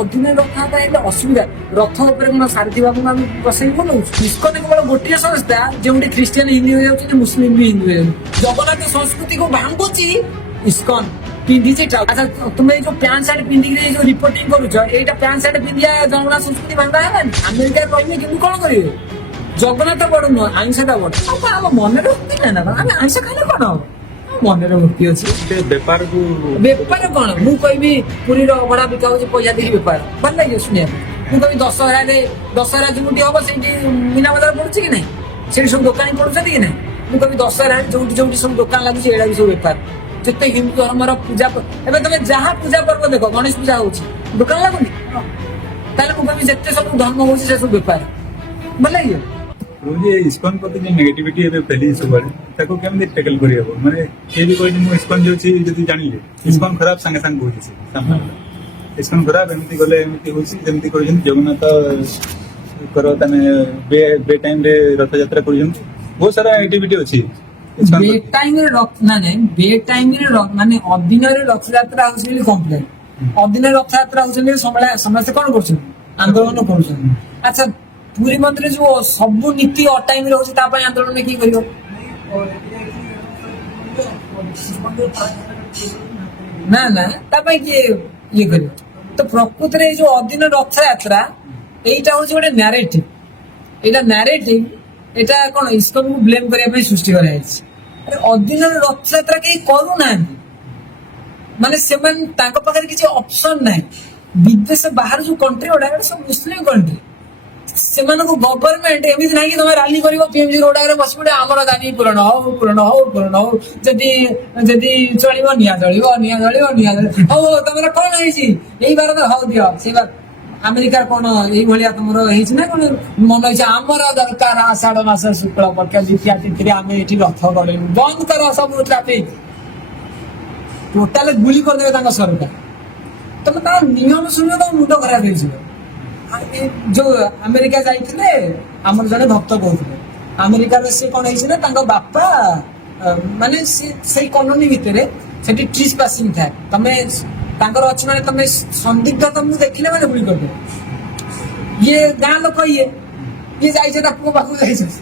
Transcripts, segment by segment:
ଅଧୀନ ରଥଯାତ୍ରା ହେଲେ ଅସୁବିଧା ରଥ ଉପରେ କଣ ସାରଥୀ ବାବୁଙ୍କୁ ଆମେ ବସେଇ ବନଉଛୁ। ଇସ୍କନ କେବଳ ଗୋଟିଏ ସଂସ୍ଥା ଯେଉଁଠି ଖ୍ରୀଷ୍ଟିଆନ ହିନ୍ଦୁ ହେଇଯାଉଛନ୍ତି, ମୁସଲିମ ବି ହିନ୍ଦୁ ହେଇଯାଉଛନ୍ତି। ଜଗନ୍ନାଥ ସଂସ୍କୃତିକୁ ଭାଙ୍ଗୁଛି ଇସ୍କନ। ପିନ୍ଧିଛି ଆଚ୍ଛା, ତୁମେ ଏଇ ଯୋଉ ପ୍ୟାଣ୍ଟ ସାର୍ଟ ପିନ୍ଧିକି ଏଇ ଯୋଉ ରିପୋର୍ଟିଂ କରୁଛ, ଏଇଟା ପ୍ୟାଣ୍ଟ ସାର୍ଟ ପିନ୍ଧିବା ଜଗନ୍ନାଥ ସଂସ୍କୃତି ଭାଙ୍ଗା ହେଲାନି? ଆମେରିକାରେ ରହିଲେ କିନ୍ତୁ କଣ କରିବେ? ଜଗନ୍ନାଥ ବଡ ନୁହଁ, ଆଇଁଷଟା ବଡ। ଆମ ମନରେ ଭକ୍ତି ନାହିଁ ନା? ଆମେ ଆଇଁଷ ଖାଇଲେ କଣ ହବ? ମନରେ ଭକ୍ତି ଅଛି। ବେପାରକୁ ବେପାର କଣ? ମୁଁ କହିବି ପୁରୀର ଅଭଡା ବିକା ହଉଛି ପଇସା ଦେଇକି ବେପାର, ଭଲ ଲାଗିବ ଶୁଣିବା ପାଇଁ। ମୁଁ କହିବି ଦଶହରା ଯୋଉଠି ହବ ସେଇଠି ମୀନା ବଜାର ପଡୁଛି କି ନାହିଁ? ସେଇଠି ସବୁ ଦୋକାନୀ ପଡୁଛନ୍ତି କି ନାହିଁ? ମୁଁ କହିବି ଦଶହରାରେ ଯୋଉଠି ଯୋଉଠି ସବୁ ଦୋକାନ ଲାଗୁଛି ଏଇଟା ବି ସବୁ ବେପାର। ଯେତେ ହିନ୍ଦୁ ଧର୍ମର ପୂଜା, ଏବେ ତମେ ଯାହା ପୂଜା ପର୍ବ ଦେଖ, ଗଣେଶ ପୂଜା ହଉଛି, ଦୋକାନ ଲାଗୁନି? ତାହେଲେ ମୁଁ କହିବି ଯେତେ ସବୁ ଧର୍ମ ହଉଛି ସେ ସବୁ ବେପାର, ଭଲ ଲାଗିବ। ଇସ୍କନ ପ୍ରତି ଯୋଉ ନେଗେଟିଭିଟି ଏବେ ଫେଲି ସବୁଆଡେ ତାକୁ କେମିତି ଟେକଲ କରିହବ? ମାନେ କିଏ ବି କହିଛି ମୁଁ ଇସ୍କନ ଯାଉଛି, ଯଦି ଜାଣିଲେ ଇସ୍କନ ଖରାପ ସାଙ୍ଗେ ସାଙ୍ଗେ କହୁଛି ସେ ସାମ୍ନା ଇସ୍କନ ଖରାପ, ଏମିତି ଗଲେ ଏମିତି ହଉଛି, ଯେମିତି କହିଛନ୍ତି ଜଗନ୍ନାଥ ତାମାନେ ବେ ଟାଇମରେ ରଥଯାତ୍ରା କରୁଛନ୍ତି, ବହୁତ ସାରା ଆକ୍ଟିଭିଟି ଅଛି। ବେ ଟାଇମରେ ମାନେ ଅଦିନରେ ରଥଯାତ୍ରା ହଉଛି ବୋଲି କମ୍ପ୍ଲେନ, ଅଦିନରେ ରଥଯାତ୍ରା ହଉଛନ୍ତି ସମସ୍ତେ କଣ କରୁଛନ୍ତି? ଆନ୍ଦୋଳନ କରୁଛନ୍ତି। ଆଚ୍ଛା, ପୁରୀ ମନ୍ଦିରରେ ଯୋଉ ସବୁ ନୀତି ଅଟାଇମରେ ହଉଛି ତା ପାଇଁ ଆନ୍ଦୋଳନ କିଏ କରିବ? ନା ନା, ତା ପାଇଁ କିଏ ଇଏ କରିବ? ତ ପ୍ରକୃତରେ ଏଇ ଯୋଉ ଅଦିନ ରଥଯାତ୍ରା, ଏଇଟା ହଉଛି ଗୋଟେ ନ୍ୟାରେଟିଭ। ଏଇଟା କଣ ଇସ୍କନକୁ ବ୍ଲେମ କରିବା ପାଇଁ ସୃଷ୍ଟି କରାଯାଇଛି। ଅଦିନରେ ରଥଯାତ୍ରା କେହି କରୁନାହାନ୍ତି, ମାନେ ସେମାନେ ତାଙ୍କ ପାଖରେ କିଛି ଅପସନ ନାହିଁ। ବିଦେଶ ବାହାର ଯୋଉ କଣ୍ଟ୍ରି ଗୁଡା ସବୁ ମୁସଲିମ କଣ୍ଟ୍ରି, ସେମାନଙ୍କୁ ଗଭର୍ଣ୍ଣମେଣ୍ଟ ଏମିତି ନାହିଁ କି ତମେ ରାଲି କରିବ ପିଏମଜି ରୋଡ ଆଗରେ ବସି ପଡେ ଆମର ଦାବି ପୂରଣ ହଉ, ଯଦି ଚଳିବ ନିଆଁ ଜଳିବ ହଉ ତମର କଣ ହେଇଛି ଏଇ ବାର ତ ହଉ ଦିଅ ସେଇ ବାର। ଆମେରିକାର କଣ ଏଇଭଳିଆ ତମର ହେଇଛି ନା କଣ? ମନ ଇଚ୍ଛା ଆମର ଦରକାର ଆଷାଢ ମାସ ଶୁକ୍ଳ ପକ୍ଷ ଦ୍ୱିତୀୟା ତିଥିରେ ଆମେ ଏଠି ରଥ ଗଢିବୁ, ବନ୍ଦ କର ସବୁ ଟ୍ରାଫିକ। ଟୋଟାଲ ଗୁଳି କରିଦେବେ ତାଙ୍କ ସରକାର। ତମେ ତାର ନିୟମ ଶୁଣିବ ତମ ମୁଣ୍ଡ ଖରାପ ହେଇଯିବ। ଯୋଉ ଆମେରିକା ଯାଇଥିଲେ, ଆମର ଜଣେ ଭକ୍ତ କହୁଥିଲେ ଆମେରିକାରେ ସେ କଣ ହେଇଛି ନା, ତାଙ୍କ ବାପା ମାନେ ସେଇ କଲୋନୀ ଭିତରେ ସେଠି ଟ୍ରିସ୍ ପାସିଂ ଥାଏ, ତମେ ତାଙ୍କର ଅଛି ମାନେ ତମେ ସନ୍ଦିଗ୍ଧ ତମକୁ ଦେଖିଲେ ମାନେ ଗୁଳି କରିଦେବେ। ଇଏ ଗାଁ ଲୋକ, ଇଏ ଯାଇছে ତା ପୁଅ ପାଖକୁ ଯାଇଛନ୍ତି,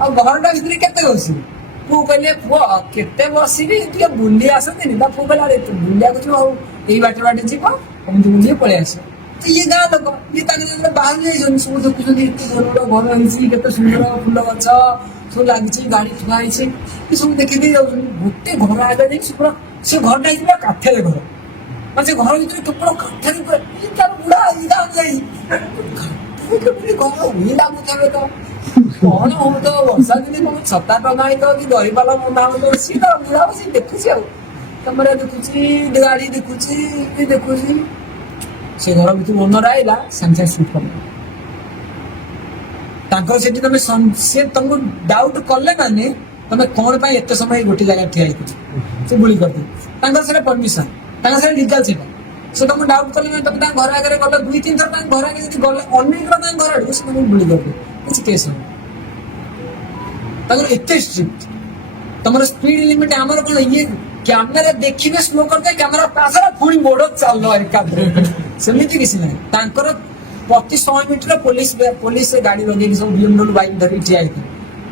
ଆଉ ଘରଟା ଭିତରେ କେତେ ବସିବି? ପୁଅ କହିଲେ ପୁଅ କେତେ ବସିବି, ଟିକେ ବୁଲି ଆସନ୍ତିନି? ତା ପୁଅ କହିଲା ବୁଲିବାକୁ ଯିବ, ଆଉ ଏଇ ବାଟେ ଯିବ, ଏମିତି ବୁଲିକି ପଳେଇ ଆସିବ। ଇଏ ଗାଁ ଲୋକ, ଇଏ ତାଙ୍କ ଯେତେବେଳେ ବାହାରୁ ଯାଇଛନ୍ତି ସବୁ ଦେଖୁଛନ୍ତି, ଏତେ ବଡ ଘର ହେଇଛି, କେତେ ସୁନ୍ଦର ଫୁଲ ଗଛ ସବୁ ଲାଗିଛି, ଗାଡି ଥୁଆ ହେଇଛି, ଏ ସବୁ ଦେଖିଦେଇ ଯାଉଛନ୍ତି। ଗୋଟେ ଘର ଆଗରେ ଯାଇକି ସେ ଘରଟା ହେଇଥିଲା କାଠରେ ଘର, ମାନେ ସେ ଘର ଭିତରେ କେବଳ କାଠରେ ତାର ବୁଢା ଯାଇ ଘର ଉଇ ଲାଗୁଥିବେ ତ କଣ ହଉଥିବ? ବର୍ଷା ଦିନେ କଣ ଛତା ଟଙ୍ଗା ହେଇଥିବ କି ଦହିପାଲ ବନ୍ଧା ହଉଥିବ, ସିଏ ତ ବୁଢା ଦେଖୁଛି, ଆଉ ତମର ଦେଖୁଛି, ଗାଡି ଦେଖୁଛି। ସେ ଘର ଭିତରୁ ଓନର ଆଇଲା, ସାଙ୍ଗେ ସାଙ୍ଗେ ସୁଟ୍ କଲେ ତାଙ୍କର ସେଠି। ସେ ତମକୁ ଡାଉଟ କଲେ ମାନେ ତମେ କଣ ପାଇଁ ଏତେ ସମୟ ଗୋଟେ ଜାଗାରେ ଠିଆ ହେଇଥିବ, ସେ ଗୁଳି କରିଦେବେ। ତାଙ୍କର ସେଟା ପରମିଶନ, ତାଙ୍କର ସେଟା ଲିଗାଲ ସେଟା। ସେ ତମକୁ ଡାଉଟ କଲେ ମାନେ ତମେ ତାଙ୍କ ଘର ଆଗରେ ଗଲ, 2-3 ଥର ତାଙ୍କ ଘର ଆଗରେ ଯଦି ଗଲେ ଅନେକ ତାଙ୍କ ଘର ଆଡକୁ, ସେ ତମକୁ ଗୁଳି କରିଦେବେ, କିଛି କେସ୍ ହବ। ତାଙ୍କର ଏତେ ଷ୍ଟ୍ରିକ୍ଟ। ତମର ସ୍ପିଡ ଲିମିଟ, ଆମର କଣ ଇଏ କ୍ୟାମେରା ଦେଖିବେ ସ୍ଲୋ କରିଦେବେ, କ୍ୟାମେରା ପାସ ହେଲା ପୁଣି ମୋଡ ଚାଲ ଏକାଥରେ, ସେମିତି କିଛି ନାହିଁ। ତାଙ୍କର ପ୍ରତି 100 ମିଟର ପୋଲିସ ଗାଡି ଲଗେଇକି ସବୁ BMW ବାଇକ୍ ଧରିକି ଠିଆ ହେଇଥିବ।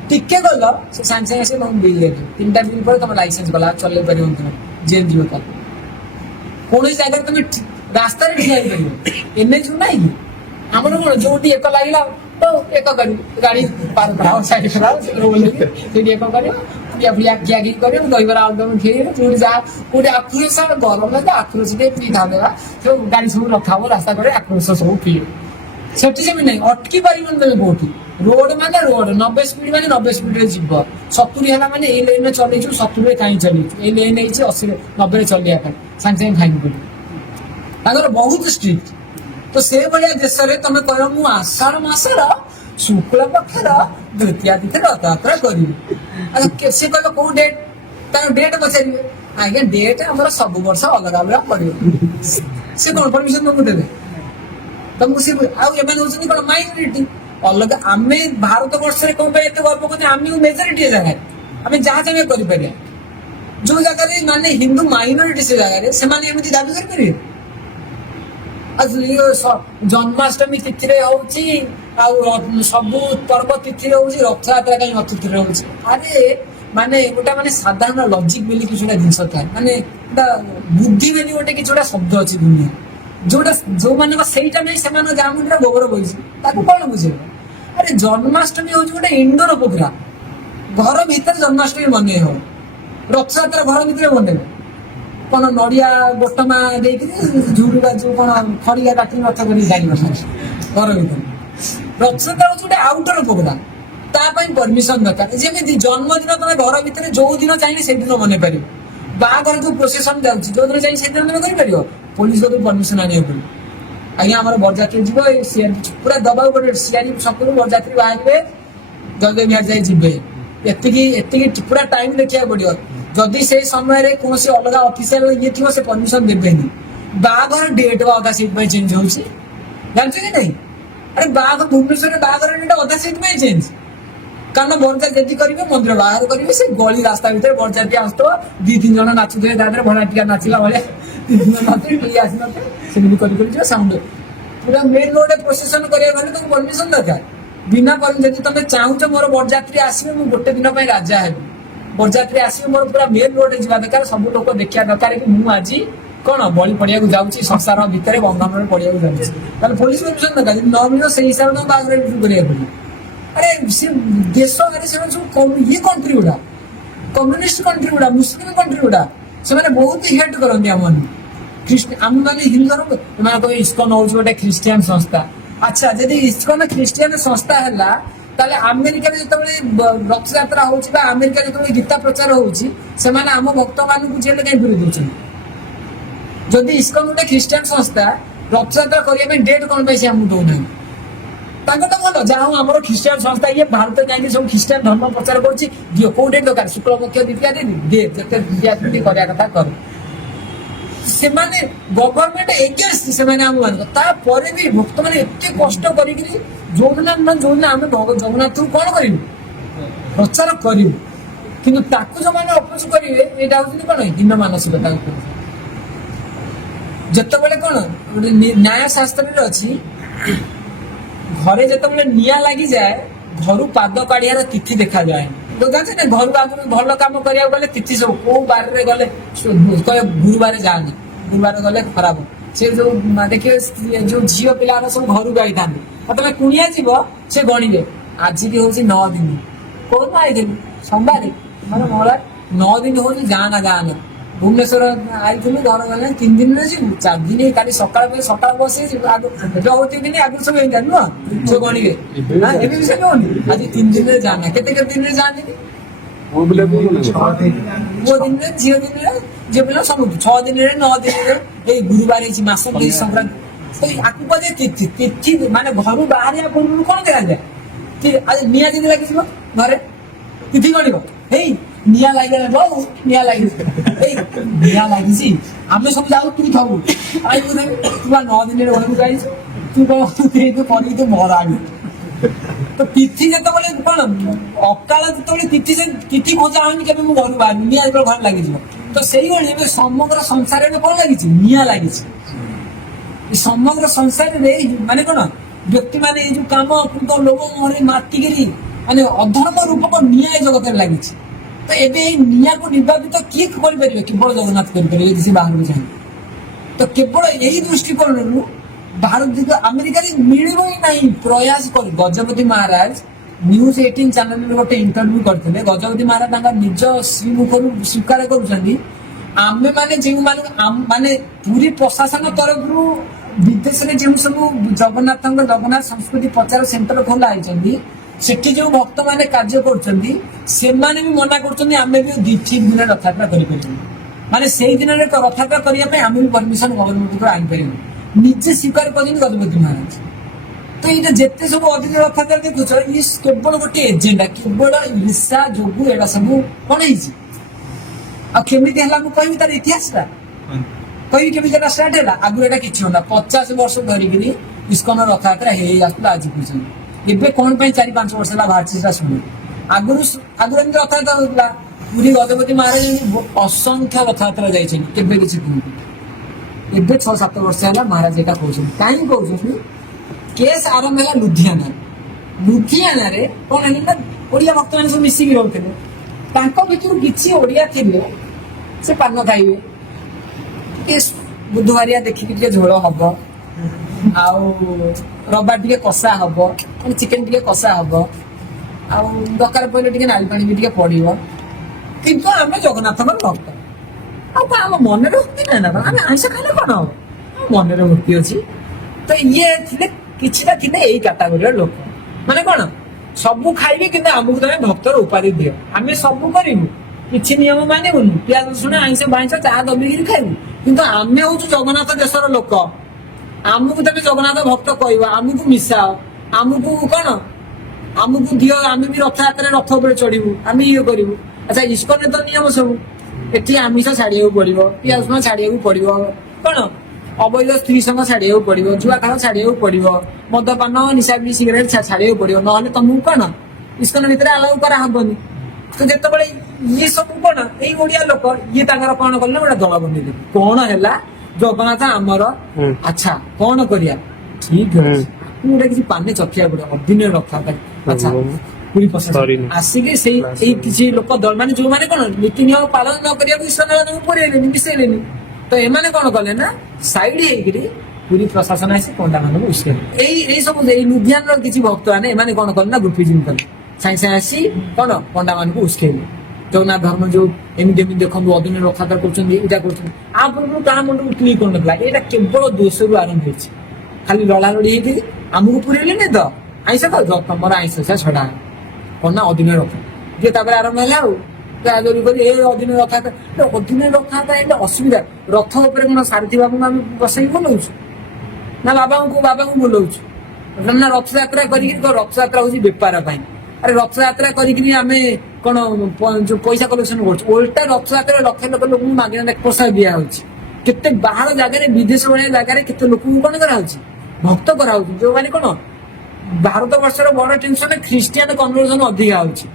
ଟିକେ ଗଲ ସେ ସାଙ୍ଗେ ସାଙ୍ଗେ ଆସି ତମକୁ ବିଲ୍ ଦେବେ, 3ଟା ଦିନ ପରେ ତମ ଲାଇସେନ୍ସ ଗଲା, ଚଲେଇ ପାରିବନି, ତମେ ଜେଲ ଯିବ। ତାହେଲେ କୌଣସି ଜାଗାରେ ତମେ ରାସ୍ତାରେ ଠିଆ ହେଇପାରିବ। NH ନାହିଁ କି ଆମର, କଣ ଯୋଉଠି ଏକ ଲାଗିଲା ତ ଏକ କରିବ, ଗାଡି ପାର କରା ସାଇଡ କରା, ସେଇଠି ଏକ କରିବ, ଖିଆଖି କରିବ, ଦହିବରା ଆଳୁଦମ ଖେଳିବ, ପୁଣି ଯାହା କୋଉଠି ଆଖୁରସ ଗରମ ହେଲେ ଆଖୁରସ ଟିକେ ପିଇଥାନ୍ତେ, ସବୁ ଗାଡି ସବୁ ରଖା ହବ ରାସ୍ତା করে, ଆଖୁରସ ସବୁ ପିଇବ। ସେଠି ସେମିତି ନାହିଁ, ଅଟକି ପାରିବନି ତମେ କୋଉଠି। ରୋଡ ମାନେ ରୋଡ, 90 ସ୍ପିଡ ମାନେ 90 ସ୍ପିଡରେ ଯିବ। 70 ହେଲା ମାନେ ଏଇ ଲାଇନରେ ଚଲେଇଛୁ, 70ରେ କାହିଁ ଚଲେଇଛୁ, ଏଇ ଲାଇନ ହେଇଛି 80-90ରେ ଚଲେଇବା ପାଇଁ, ସାଙ୍ଗେ ସାଙ୍ଗେ ଫାଇନ୍ କରିବ। ତାଙ୍କର ବହୁତ ଷ୍ଟ୍ରିକ୍ଟ। ତ ସେଇଭଳିଆ ଦେଶରେ ତମେ କହିବ ମୁଁ ଆଷାଢ ମାସର ଶୁକ୍ଳ ପକ୍ଷର ଦ୍ୱିତୀୟା ତିଥିରେ ରଥଯାତ୍ରା କରିବି, ସେ କହିବ କୋଉ ଡେଟ୍? ତାର ଡେଟ୍ ପଚାରିବେ, ଆଜ୍ଞା ଡେଟ୍ ଆମର ସବୁ ବର୍ଷ ଅଲଗା ଅଲଗା ପଡିବ। ସେ କଣ ପରମିଶନ ତମକୁ ଦେବେ? ତମକୁ ସେ ଆଉ ଏମାନେ ହଉଛନ୍ତି କଣ ମାଇନରିଟି ଅଲଗା। ଆମେ ଭାରତ ବର୍ଷରେ କଣ ପାଇଁ ଏତେ ଗର୍ବ କରୁଛେ? ଆମେ ମେଜରିଟି ଜାଗାରେ ଆମେ ଯାହା ଚାହିଁବେ କରିପାରିବା। ଯୋଉ ଜାଗାରେ ମାନେ ହିନ୍ଦୁ ମାଇନରିଟି, ସେ ଜାଗାରେ ସେମାନେ ଏମିତି ଦାବି କରିପାରିବେ? ଜନ୍ମାଷ୍ଟମୀ ତିଥିରେ ହଉଛି ଆଉ ସବୁ ପର୍ବ ତିଥିରେ ହଉଛି, ରଥଯାତ୍ରା କାହିଁ ଅତିଥିରେ ହଉଛି? ଆରେ ମାନେ ଗୋଟା ମାନେ ସାଧାରଣ ଲଜିକ ବୋଲି କିଛି ଗୋଟେ ଜିନିଷ ଥାଏ, ମାନେ ଗୋଟା ବୁଦ୍ଧି ବୋଲି ଗୋଟେ କିଛି ଗୋଟେ ଶବ୍ଦ ଅଛି ଦୁନିଆ, ଯୋଉଟା ଯୋଉମାନଙ୍କ ସେଇଟା ନାହିଁ ସେମାନଙ୍କ ଯାହା ମୁଣ୍ଡରେ ଗୋବର ବହିଛି, ତାକୁ କଣ ବୁଝେଇବ? ଆରେ ଜନ୍ମାଷ୍ଟମୀ ହଉଛି ଗୋଟେ ଇଣ୍ଡୋର ପ୍ରୋଗ୍ରାମ, ଘର ଭିତରେ ଜନ୍ମାଷ୍ଟମୀ ମନେଇ ହବ। ରଥଯାତ୍ରା ଘର ଭିତରେ ବନେଇବ କଣ? ନଡିଆ ଗୋଟମା ଦେଇକିରି ଝୁରୁ가 ଯୋଉ କଣ ଖଡିଆ କାଠିକି ରଥ କରି ଯାଇବ ଘର ଭିତରେ। ରଥଯାତ୍ରା ହଉଛି ଗୋଟେ ଆଉଟର ପ୍ରୋଗ୍ରାମ, ତା ପାଇଁ ପରମିଶନ ଦରକାର। ଯେମିତି ଜନ୍ମଦିନ ତମେ ଘର ଭିତରେ ଯୋଉ ଦିନ ଚାହିଁଲେ ସେଇଦିନ ବନେଇ ପାରିବ। ବାହାଘର ଯୋଉ ପ୍ରୋସେସନ ଯାଉଛି ଯୋଉ ଦିନ ଚାହିଁଲେ ସେଇଦିନ ତମେ କରିପାରିବ। ପୋଲିସ କତରୁ ପରମିଶନ ଆଣିବାକୁ ପଡିବ। ଆଜ୍ଞା ଆମର ବରଯାତ୍ରୀ ଯିବ, ପୁରା ଦବାକୁ ପଡିବ। ସିଆରି ଛକରୁ ବରଯାତ୍ରୀ ବାହାରିବେ, ଜୟଦେବ ବିହାର ଯାଇ ଯିବେ। ଏତିକି ଏତିକି ପୁରା ଟାଇମ ଦେଖିବାକୁ ପଡିବ। ଯଦି ସେଇ ସମୟରେ କୌଣସି ଅଲଗା ଅଫିସିଆଲ ଇଏ ଥିବ ସେ ପରମିଶନ ଦେବେନି। ବାହାଘର ଡେଟ୍ ବା ଅଧା ସେଇଥିପାଇଁ ଚେଞ୍ଜ ହଉଛି, ଜାଣିଛ କି ନାଇଁ? ଆରେ ବାହାଘର ଭୁବନେଶ୍ୱରରେ ବାହାଘର ଡେଟ୍ ଅଧା ସେଇଥିପାଇଁ ଚେଞ୍ଜ, କାରଣ ବରଯାତ୍ରୀ ଯଦି କରିବେ ମନ୍ଦିର ବାହାଘର କରିବେ, ସେ ଗଳି ରାସ୍ତା ଭିତରେ ବରଯାତ୍ରୀ ଆସୁଥିବ, 2-3 ଜଣ ନାଚୁଥିବେ ତା ଦେହରେ, ଭଡା ଟିକା ନାଚିଲା ଭଳିଆ 3 ଜଣ ନାଚୁଥିବେ, କେହି ଆସିନଥିବେ, ସେମିତି କରି ଯିବ ସାଉଣ୍ଡ। ପୁରା ମେନ୍ ରୋଡରେ ପ୍ରୋସେସନ କରିବାକୁ ଗଲେ ତମକୁ ପରମିଶନ ଦରକାର। ବିନା ଯଦି ତମେ ଚାହୁଁଛ ମୋର ବରଯାତ୍ରୀ ଆସିବେ, ମୁଁ ଗୋଟେ ଦିନ ପାଇଁ ରାଜା ହେବି, ବରଯାତ୍ରୀ ଆସିବେ ମୋର ପୁରା ମେନ୍ ରୋଡରେ ଯିବା ଦରକାର, ସବୁ ଲୋକ ଦେଖିବା ଦରକାର କି ମୁଁ ଆଜି କଣ ବଳି ପଡିବାକୁ ଯାଉଛି, ସଂସାର ଭିତରେ ବନ୍ଧନରେ ପଡିବାକୁ ଯାଉଛି, ତାହେଲେ ପୋଲିସ ପରମିଶନ ଦରକାର। ଯଦି ନ ମିଳିବ ସେଇ ହିସାବରେ ତମ ବାହାଘର କରିବାକୁ ପଡିବ। ଆରେ ସେ ଦେଶ, ଆରେ ସେମାନେ ସବୁ ଇଏ କଣ୍ଟ୍ରି ଗୁଡା, କମ୍ୟୁନିଷ୍ଟ କଣ୍ଟ୍ରି ଗୁଡା, ମୁସଲିମ କଣ୍ଟ୍ରି ଗୁଡା, ସେମାନେ ବହୁତ ହେଟ୍ କରନ୍ତି ଆମମାନଙ୍କୁ। ଆମମାନେ ହିନ୍ଦୁ ଧର୍ମ, ସେମାନେ କହିବେ ଇସ୍କନ ହଉଛି ଗୋଟେ ଖ୍ରୀଷ୍ଟିଆନ ସଂସ୍ଥା। ଆଚ୍ଛା ଯଦି ଇସ୍କନ ଖ୍ରୀଷ୍ଟିଆନ ସଂସ୍ଥା ହେଲା, ତାହେଲେ ଆମେରିକାରେ ଯେତେବେଳେ ରଥଯାତ୍ରା ହଉଛି ବା ଆମେରିକାରେ ଯେତେବେଳେ ଗୀତା ପ୍ରଚାର ହଉଛି, ସେମାନେ ଆମ ଭକ୍ତ ମାନଙ୍କୁ ଜେଲରେ କାହିଁ ପୁରେଇ ଦଉଛନ୍ତି? ଯଦି ଇସ୍କନ ଗୋଟେ ଖ୍ରୀଷ୍ଟିଆନ ସଂସ୍ଥା, ରଥଯାତ୍ରା କରିବା ପାଇଁ ଡେଟ୍ କଣ ପାଇଁ ସେ ଆମକୁ ଦଉନାହାନ୍ତି? ତାଙ୍କ ତ ଭଲ, ଯାହା ହଉ ଆମର ଖ୍ରୀଷ୍ଟିଆନ ସଂସ୍ଥା ଇଏ ଭାରତ ଯାଇକି ସବୁ ଖ୍ରୀଷ୍ଟିଆନ ଧର୍ମ ପ୍ରଚାର କରୁଛି, ଦିଅ କୋଉ ଡେଟ୍ ଦରକାର, ଶୁକ୍ଳପକ୍ଷ ଦ୍ୱିତୀୟା ଦିନ ଦେ, ଯେତେ ଦ୍ୱିତୀୟା କରିବା କଥା କର। ସେମାନେ ଗଭର୍ଣ୍ଣମେଣ୍ଟ ଏଗେନ୍ଷ୍ଟ, ସେମାନେ ଆମ ମାନଙ୍କ, ତାପରେ ବି ଭକ୍ତମାନେ ଏତେ କଷ୍ଟ କରିକି ଯୋଉଦିନ ଆମେ ଜଗନ୍ନାଥଙ୍କୁ କଣ କରିବୁ, ପ୍ରଚାର କରିବୁ, କିନ୍ତୁ ତାକୁ ଯୋଉମାନେ ଅପୋଜ କରିବେ, ଏଇଟା ହଉଛି କଣ ହୀନ ମାନସିକତା। ଯେତେବେଳେ କଣ ଗୋଟେ ନ୍ୟାୟ ଶାସ୍ତ୍ରରେ ଅଛି, ଘରେ ଯେତେବେଳେ ନିଆଁ ଲାଗିଯାଏ, ଘରୁ ପାଦ କାଢିବାର ତିଥି ଦେଖାଯାଏ। ଜାଣିଛ ନା, ଘରୁ ଆଗରୁ ଭଲ କାମ କରିବାକୁ ଗଲେ ତିଥି ସବୁ କୋଉ ବାରରେ ଗଲେ କହିବେ ଗୁରୁବାର ଯାଆନି, ଗୁରୁବାର ଗଲେ ଖରାପ। ସେ ଯୋଉ ଦେଖିବେ ଯୋଉ ଝିଅ ପିଲାମାନେ ସବୁ ଘରକୁ ଆଇଥାନ୍ତି, ଆଉ ତମେ କୁଣିଆ ଯିବ, ସେ ଗଣିବେ ଆଜି ବି ହଉଛି 9 ଦିନ, କୋଉଦିନ ଆଇଥିଲୁ ସୋମବାର, ମାନେ ମଙ୍ଗଳବାର, 9 ଦିନ ହଉଛି ଯାଆନା। ଭୁବନେଶ୍ୱର ଆଇଥିଲୁ, ଘର ଗଲେ 3 ଦିନରେ ଯିବୁ, 4 ଦିନ, କାଲି ସକାଳ ବସି ଯିବୁ, ଏବେ ହଉଛି ଦିନ, ଆଗରୁ ସବୁ ହେଇଯାଏ ନୁହଁ, ସବୁ ଗଣିବେ। ଏବେ ବି ସେ ହଉନି, ଆଜି 3 ଦିନରେ ଯାଆନା, କେତେ ଦିନରେ ଯାଆନ୍ତି, ପୁଅ ଦିନରେ, ଝିଅ ପିଲା ସମୁଦ୍ର 6 ଦିନରେ, 9 ଦିନରେ, ଏଇ ଗୁରୁବାର ହେଇଛି, ମାସ ହେଇଛି ସଂକ୍ରାନ୍ତି, ଆକୁ କୁହାଯାଏ ତିଥି। ତିଥି ମାନେ ଘରୁ ବାହାରିବା ପୂର୍ବରୁ କଣ କରାଯାଏ, ଆଜି ନିଆଁ ଯଦି ଲାଗିଯିବ ଘରେ, ତିଥି ଗଣିବ, ହେଇ ନିଆଁ ଲାଗିଲା, ବୋଉ ନିଆଁ ଲାଗିଛି, ଏଇ ନିଆଁ ଲାଗିଛି, ଆମେ ସବୁ ଯାଉ, ତୁ ଥବୁ ତୁ ବା 9 ଦିନରେ ଘରକୁ ଯାଇଛୁ, ତୁ କଣ କରିକି ତୁ ମର ଆଗୁ। ତ ତିଥି ଯେତେବେଳେ କଣ ଅକାଳ, ଯେତେବେଳେ ତିଥି ଖୋଜା ହଉନି କେବେ ମୁଁ ଘରୁ ବାହାରିବି, ନିଆଁ ଯେତେବେଳେ ଘରେ ଲାଗିଯିବ, ତ ସେଇଭଳି ଏବେ ସମଗ୍ର ସଂସାରରେ କଣ ଲାଗିଛି, ନିଆଁ ଲାଗିଛି। ସମଗ୍ର ସଂସାରରେ ମାନେ କଣ ବ୍ୟକ୍ତି ମାନେ ଏଇ ଯୋଉ କାମ କୃତ ଲୋଭ ମୋହରେ ମାତିକିରି ମାନେ ଅଧର୍ମ ରୂପକ ନିଆଁ ଏ ଜଗତରେ ଲାଗିଛି। ତ ଏବେ ଏଇ ନିଆଁକୁ ନିର୍ବାପିତ କିଏ କରିପାରିବେ? କେବଳ ଜଗନ୍ନାଥ କରିପାରିବେ, ଯଦି ସେ ବାହାରକୁ ଚାହିଁବେ। ତ କେବଳ ଏଇ ଦୃଷ୍ଟିକୋଣରୁ ଭାରତ ଆମେରିକାରେ ମିଳିବ ହିଁ ନାହିଁ, ପ୍ରୟାସ କରି ଗଜପତି ମହାରାଜ ନ୍ୟୁଜ 18 ଚ୍ୟାନେଲରେ ଗୋଟେ ଇଣ୍ଟରଭ୍ୟୁ କରିଥିଲେ। ଗଜପତି ମହାରାଜ ତାଙ୍କ ନିଜ ଶ୍ରୀମୁଖରୁ ସ୍ୱୀକାର କରୁଛନ୍ତି, ଆମେ ମାନେ ଯେଉଁମାନଙ୍କୁ ମାନେ ପୁରୀ ପ୍ରଶାସନ ତରଫରୁ ବିଦେଶରେ ଯେଉଁ ସବୁ ଜଗନ୍ନାଥ ସଂସ୍କୃତି ପ୍ରଚାର ସେଣ୍ଟର ଖୋଲା ହେଇଛନ୍ତି, ସେଠି ଯୋଉ ଭକ୍ତ ମାନେ କାର୍ଯ୍ୟ କରୁଛନ୍ତି, ସେମାନେ ବି ମନା କରୁଛନ୍ତି ଆମେ ବି ଠିକ ଦିନରେ ରଥଯାତ୍ରା କରିପାରିବୁ, ମାନେ ସେଇ ଦିନରେ ରଥଯାତ୍ରା କରିବା ପାଇଁ ଆମେ ବି ପରମିଶନ ଗଭର୍ଣ୍ଣମେଣ୍ଟରୁ ଆଣିପାରିବୁ, ନିଜେ ସ୍ୱୀକାର କରିଛନ୍ତି ଗଜପତି ମହାରାଜ। ତ ଏଇଟା ଯେତେ ସବୁ ଅଧିକ ରଥଯାତ୍ରା ଦେଖୁଛ, ଇଏ କେବଳ ଗୋଟେ ଏଜେଣ୍ଡା, କେବଳ ଈର୍ଷା ଯୋଗୁ ଏଇଟା ସବୁ କଣ ହେଇଛି। ଆଉ କେମିତି ହେଲା ମୁଁ କହିବି ତାର ଇତିହାସଟା, କହିବି କେମିତି ଏଟା ଷ୍ଟାର୍ଟ ହେଲା। ଆଗରୁ ଏଟା କିଛି ହନ୍ତା, 50 ବର୍ଷ ଧରିକିରି ଇସ୍କନ ରଥଯାତ୍ରା ହେଇ ଆସୁଥିଲା ଆଜି ପର୍ଯ୍ୟନ୍ତ। ଏବେ କଣ ପାଇଁ 4-5 ବର୍ଷ ହେଲା ବାହାରିଛି ସେଟା ଶୁଣେ। ଆଗରୁ ଏମିତି ରଥଯାତ୍ରା ହଉଥିଲା, ପୁରୀ ଗଜପତି ମହାରାଜ ଅସଂଖ୍ୟ ରଥଯାତ୍ରା ଯାଇଛନ୍ତି, କେବେ କିଛି କୁହନ୍ତି। ଏବେ 6-7 ବର୍ଷ ହେଲା ମହାରାଜ ଏଟା କହୁଛନ୍ତି। କାହିଁକି କହୁଛନ୍ତି? କେସ୍ ଆରମ୍ଭ ହେଲା ଲୁଧିଆନାରେ କଣ ହେଲା ନା ଓଡିଆ ଭକ୍ତମାନେ ସବୁ ମିଶିକି ରହୁଥିଲେ। ତାଙ୍କ ଭିତରୁ କିଛି ଓଡିଆ ଥିଲେ ସେ ପାନ ଖାଇବେ, ଟିକେ ବୁଧବାରିଆ ଦେଖିକି ଟିକେ ଝୋଳ ହବ, ଆଉ ରବିବାର ଟିକେ କଷା ହବ, ଚିକେନ ଟିକେ କଷା ହବ, ଆଉ ଦରକାର ପଡ଼ିଲେ ଟିକେ ନାଳି ପାଣି ବି ଟିକେ ପଡିବ। କିନ୍ତୁ ଆମେ ଜଗନ୍ନାଥଙ୍କର ଭକ୍ତ। ଆଉ କଣ ଆମ ମନରେ ଭକ୍ତି ନାହିଁ ନା? ଆମେ ଆଇଁଷ ଖାଇଲେ କଣ ହବ? ଆମ ମନରେ ଭକ୍ତି ଅଛି। ତ ଇଏ ଥିଲେ କିଛିଟା ଥିଲେ ଏଇ କାଟାଗୋରୀର ଲୋକ। ମାନେ କଣ ସବୁ ଖାଇବେ କିନ୍ତୁ ଆମକୁ ତମେ ଭକ୍ତର ଉପାଧି ଦିଅ। ଆମେ ସବୁ କରିବୁ, କିଛି ନିୟମ ମାନିବୁନି, ପିଆଜ ରସୁଣ ଆଇଁଷ ବାଇଁଷ ଚାହା ଦବିକିରି ଖାଇବୁ, କିନ୍ତୁ ଆମେ ହଉଛୁ ଜଗନ୍ନାଥ ଦେଶର ଲୋକ। ଆମକୁ ତମେ ଜଗନ୍ନାଥ ଭକ୍ତ କହିବ, ଆମକୁ ମିଶାଅ, ଆମକୁ କଣ ଆମକୁ ଦିଅ, ଆମେ ବି ରଥଯାତ୍ରାରେ ରଥ ଉପରେ ଚଢିବୁ, ଆମେ ଇଏ କରିବୁ। ଆଚ୍ଛା ଇସ୍କନରେ ତ ନିୟମ ସବୁ, ଏଠି ଆମିଷ ଛାଡିବାକୁ ପଡିବ, ପିଆଜ ରସୁଣ ଛାଡିବାକୁ ପଡିବ, କଣ ଅବୈଧ ସ୍ତ୍ରୀ ସଙ୍ଗ ଛାଡିବାକୁ ପଡିବ, ଜୁଆ ଖେଳ ଛାଡିବାକୁ ପଡିବ, ମଦପାନ ନିଶା ସିଗାରେଟ ଛାଡିବାକୁ ପଡିବ, ନହେଲେ ତମକୁ କଣ ଇସ୍କନ ଭିତରେ ଆଲାଉ କରାହବନି। ତ ଯେତେବେଳେ ଇଏ ସବୁ କଣ ଏଇ ଓଡିଆ ଲୋକ ଇଏ ତାଙ୍କର କଣ କଲେ ଗୋଟେ ଦଳ ବନେଇଦେଲେ। କଣ ହେଲା? ଜଗନ୍ନାଥ ଆମର, ଆଚ୍ଛା କଣ କରିବା? ଠିକ ଅଛି, ଗୋଟେ କିଛି ପାନେ ଚଖିବାକୁ ପଡିବ, ଅଭିନୟ ରକ୍ଷା। ଆଚ୍ଛା ପୁରୀ ପ୍ରଶାସନ ଆସିକି ଏଇ କିଛି ଲୋକ ଦଳ ମାନେ ଯୋଉମାନେ କଣ ନୀତି ନିୟମ ପାଳନ ନ କରିବାକୁ ଇସ୍କନ ପୁରେଇଲେନି, ମିଶେଇଲେନି। ତ ଏମାନେ କଣ କଲେ ନା ସାଇଡ ହେଇକିରି ପୁରୀ ପ୍ରଶାସନ ଆସି ପଣ୍ଡା ମାନଙ୍କୁ ଉସ୍କେଇଲେ। ଏଇ ସବୁ ଏଇ ଲୁଧିଆନାର କିଛି ଭକ୍ତ ମାନେ ଏମାନେ କଣ କଲେ ନା ଗ୍ରୁପିଜିମ୍ କଲେ, ସାଙ୍ଗେ ସାଙ୍ଗେ ଆସି କଣ ପଣ୍ଡା ମାନଙ୍କୁ ଉସ୍କେଇଲେ। ଜଗନ୍ନାଥ ଧର୍ମ ଯୋଉ ଏମିତି ଦେଖନ୍ତୁ ଅଦିନ ରଥଯାତ୍ରା କରୁଛନ୍ତି, ଏଇଟା କରୁଛନ୍ତି। ଆ ପୂର୍ବରୁ କାହା ମୁଣ୍ଡକୁ କ୍ଲିକ୍ କରୁନଥିଲା। ଏଇଟା କେବଳ ଦୋଷରୁ ଆରମ୍ଭ ହେଇଛି। ଖାଲି ଲଢାଲଢି ହେଇକି ଆମକୁ ପୁରେଇଲେନି ତ ଆଇଁଷ ଖାଉଛ, ତମର ଆଇଁଷ ଛଡା କଣ ନା ଅଦିନ ରଥ ଯିଏ ତାପରେ ଆରମ୍ଭ ହେଲା ଆଉ ଏ ଅଦିନ ରଥଯାତ୍ରା ଏଇଟା ଅସୁବିଧା। ରଥ ଉପରେ କଣ ସାରଥୀ ବାବୁଙ୍କୁ ଆମେ ବସେଇକି ବୋଲଉଛୁ ନା ବାବାଙ୍କୁ ବୋଲଉଛୁ ନା? ରଥଯାତ୍ରା କରିକି ରଥଯାତ୍ରା ହଉଛି ବେପାର ପାଇଁ। ଆରେ ରଥଯାତ୍ରା କରିକି ଆମେ କଣ ଯୋଉ ପଇସା କଲେକ୍ସନ କରୁଛୁ? ଓଲଟା ରଥଯାତ୍ରା ଲକ୍ଷ ଲକ୍ଷ ଲୋକଙ୍କୁ ମାଗଣା ପଇସା ଦିଆ ହଉଛି। କେତେ ବାହାର ଜାଗାରେ, ବିଦେଶ ଭଳିଆ ଜାଗାରେ କେତେ ଲୋକଙ୍କୁ କଣ କରାହଉଛି? ଭକ୍ତ କରାହଉଛି। ଯୋଉମାନେ କଣ ଭାରତ ବର୍ଷର ବଡ ଟେନସନ ଖ୍ରୀଷ୍ଟିଆନ କନଭର୍ସନ ଅଧିକା ହଉଛି।